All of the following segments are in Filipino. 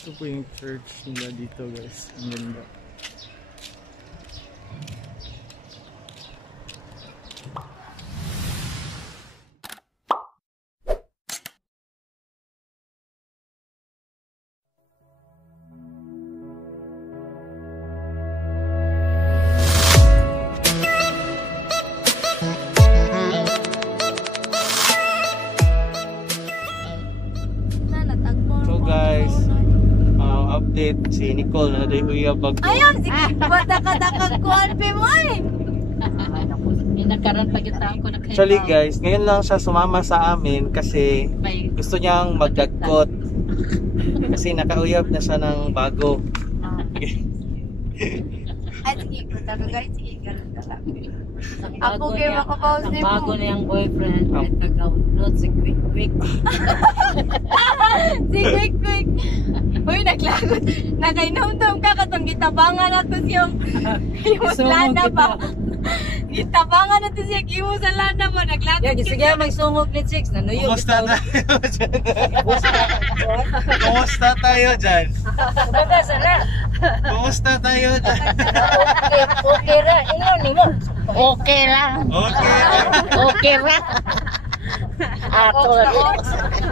Ito po yung church nila dito guys. Ang ganda. Update si Nicole na day huya bag. Ayaw, sige, bata-katakag kuhan pe mo eh. Nagkaroon pa kita ako na kayo. Actually guys, ngayon lang siya sumama sa amin kasi gusto niyang magdagkot. Kasi nakauyab na siya ng bago. Ay, sige, guys, sige, ganun ka lang. Ako kayo makakaos din mo. Bago na yung boyfriend, ay taga-upload si Quick Quick. Si Quick Quick. Uy, naglagot. Nakainom-tom ka katong gitabangan nato siyang lana ba? Gitabangan nato siya kiwo sa lana ba? Naglagot. Yan, sige magsungog ni Chicks. Nanuyog. Kumusta tayo dyan? Kumusta tayo dyan? Baga, sana. Kumusta tayo dyan? Okay ra. Ingon ni mo. Okay lang. Okay lang. Okay ra. Ato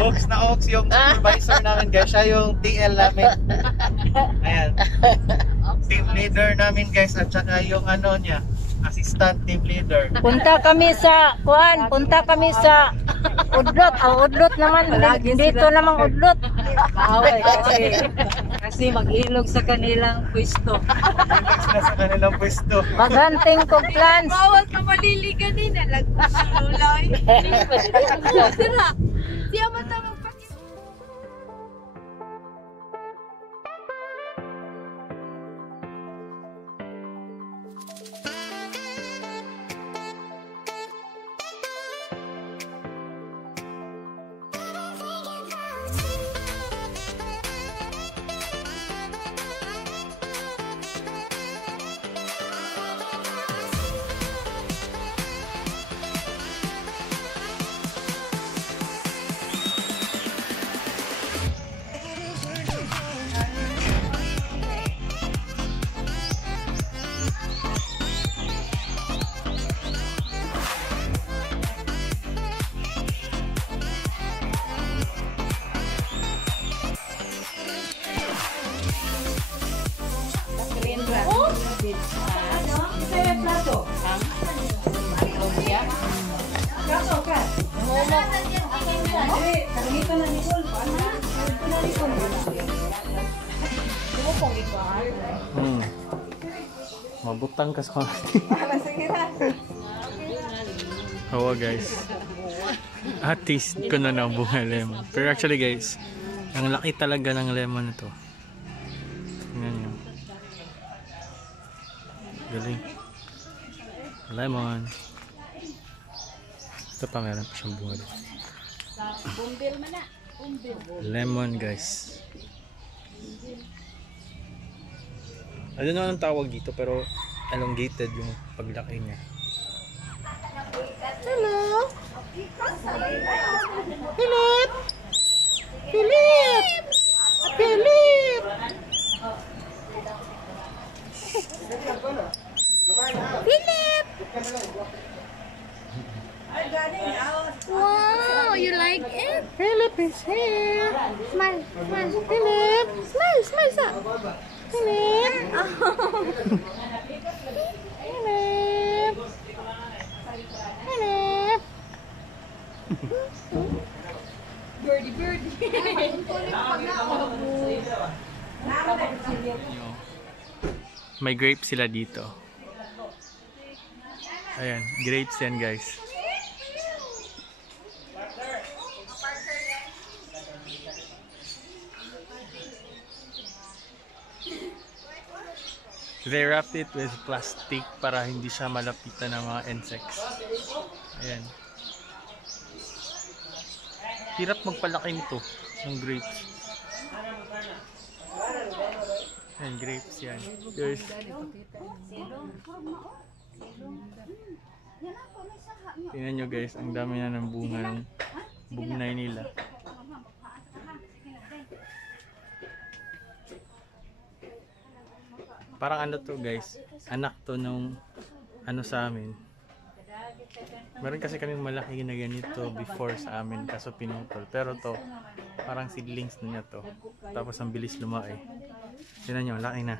Oaks na Oaks yung supervisor namin guys. Siya yung TL namin. Ayan. Team leader namin guys. At saka yung ano niya, assistant team leader. Punta kami sa punta kami sa Udlot. Udlot naman. Dito namang Udlot. Bawal kasi mag-ilog sa kanilang pwesto. Sila sa kanilang pwesto. Maghanting kong plans. Bawal ka maliligan din. Nalagpas sa lulay. Sira. Siya matawag pa. Mabutang ka sa Hawa guys. Taste ko na ng bunga lemon. Pero actually guys, ang laki talaga ng lemon na to. Tingnan nyo. Galing. Lemon. Ito pa, meron pa siyang bunga dito. Lemon guys. I don't know anong tawag dito pero elongated yung paglaki niya. Hello! Philip! Philip! Philip! Philip! Wow, you like it? Philip is here! Smile, smile. Philip! Smile, smile sa. Philip! Philip. Philip. Birdie, birdie. May grapes sila dito. Ayan, grapes yan guys. They wrapped it with plastic para hindi siya malapitan ng mga insects. Ayan. Hirap magpalaki nito ng grapes. Ayan, grapes yan. Guys. Tingnan nyo guys, ang dami na ng bunga ng bugnay nila. Parang ano to guys, anak to nung ano sa amin. Meron kasi kami malaki na ganito before sa amin kaso pinutol. Pero to, parang seedlings na niya to. Tapos ang bilis lumaki. Tignan nyo, laki na.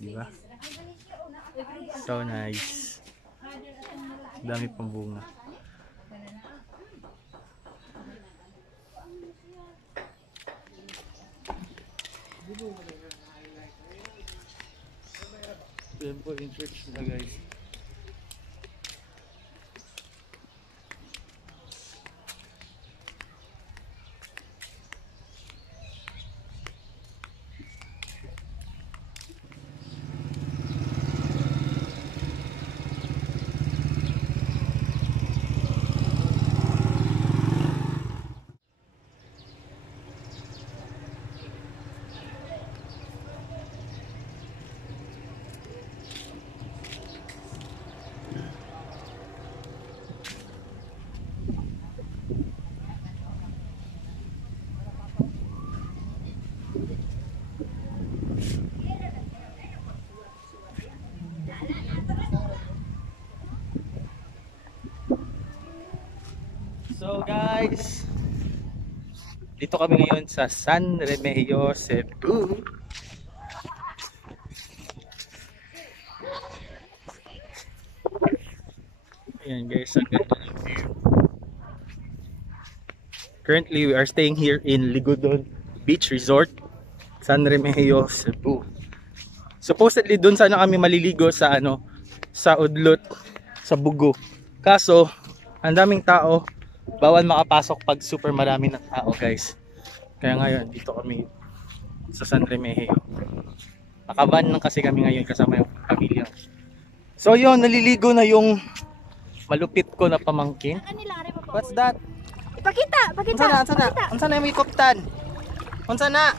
Diba? So nice. Dami pang bunga. Yan po yung church na guys. So guys, dito kami ngayon sa San Remigio, Cebu. Ayan guys, ang ganda ng view. Currently we are staying here in Ligudon Beach Resort, San Remigio, Cebu. Supposedly dun sana kami maliligo sa ano, sa Udlot, sa Bugo. Kaso, ang daming tao, bawal makapasok pag super marami ng tao guys. Kaya ngayon dito kami sa San Remigio. Nakaban lang kasi kami ngayon kasama yung pamilya. So yun, naliligo na yung malupit ko na pamangkin. What's that? Pakita. Unsa na yung ikoptan? Unsa na?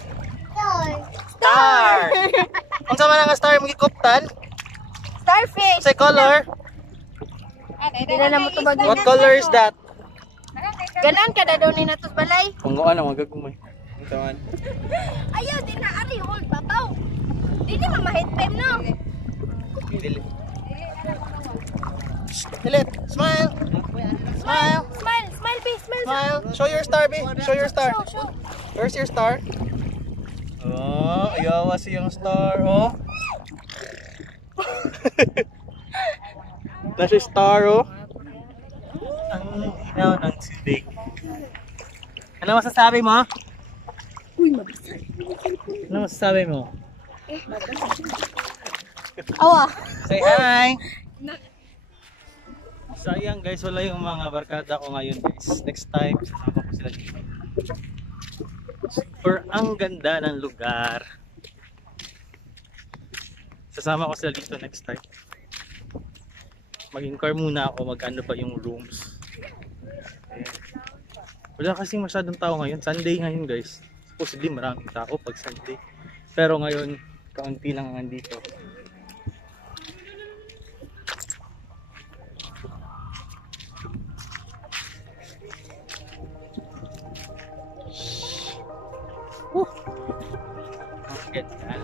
Star. Unsa man ang star yung ikoptan? Starfish. Say color. What color is that? Ganan ka na daw ni natos balay. Kung ano, magagumay. Tawan. Ayaw, di na ari, hold, babaw. Di ni mamahit time, no? Dili. Dilit. Smile. Smile. Smile, be, smile. Smile. Show your star, B. Show your star. Show. Where's your star? Oh, ayaw kasi yung star, oh. That's your star, oh. Ang inaw ng tubig. Ano masasabi mo? Uy, mabasa. Ano masasabi mo? Awa. Say hi! Sayang guys, wala yung mga barkada ko ngayon guys. Next time, sasama ko sila dito. Super ang ganda ng lugar. Sasama ko sila dito next time. Mag-inquire muna ako magkano pa yung rooms. Ayan. Wala kasing masyadong tao ngayon. Sunday ngayon guys. Supposedly maraming tao pag Sunday. Pero ngayon, kaunti lang nandito. Ang ganda.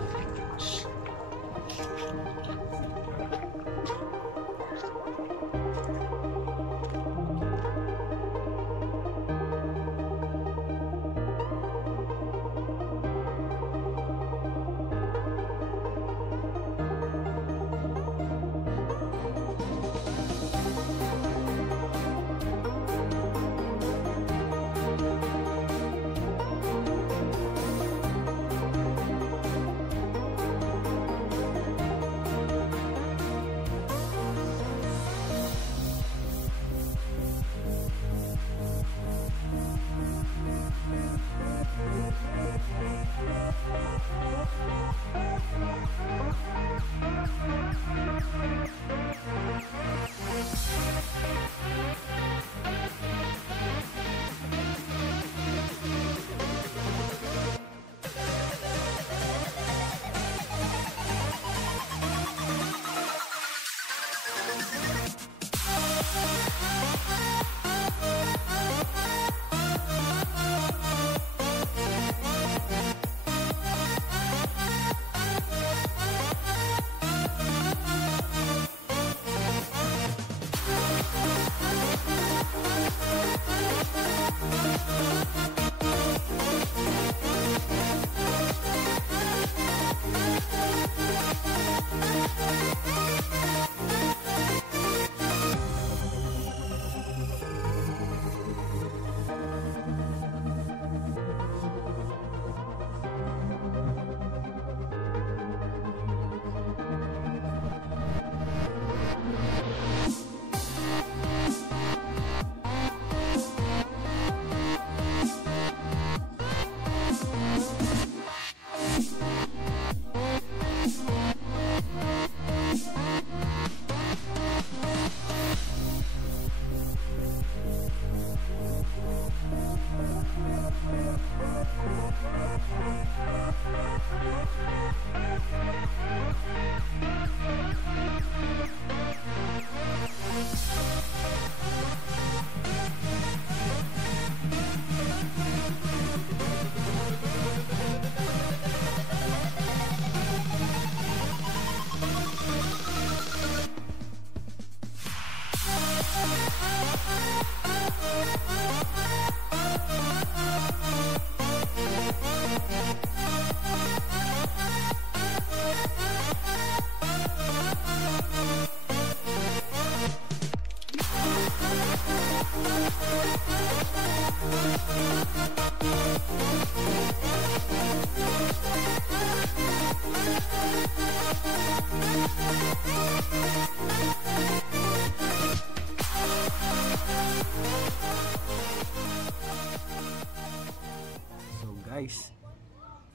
So guys,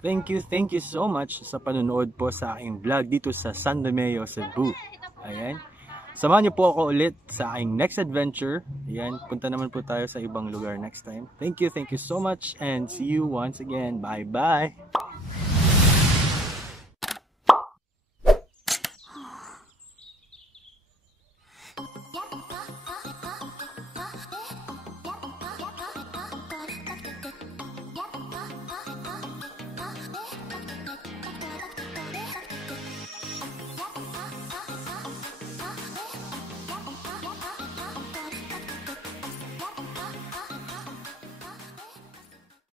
thank you so much sa panonood po sa aking vlog dito sa San Romeo, Cebu. Ayan. Samahan niyo po ako ulit sa aking next adventure. Ayan, punta naman po tayo sa ibang lugar next time. Thank you so much and see you once again. Bye bye!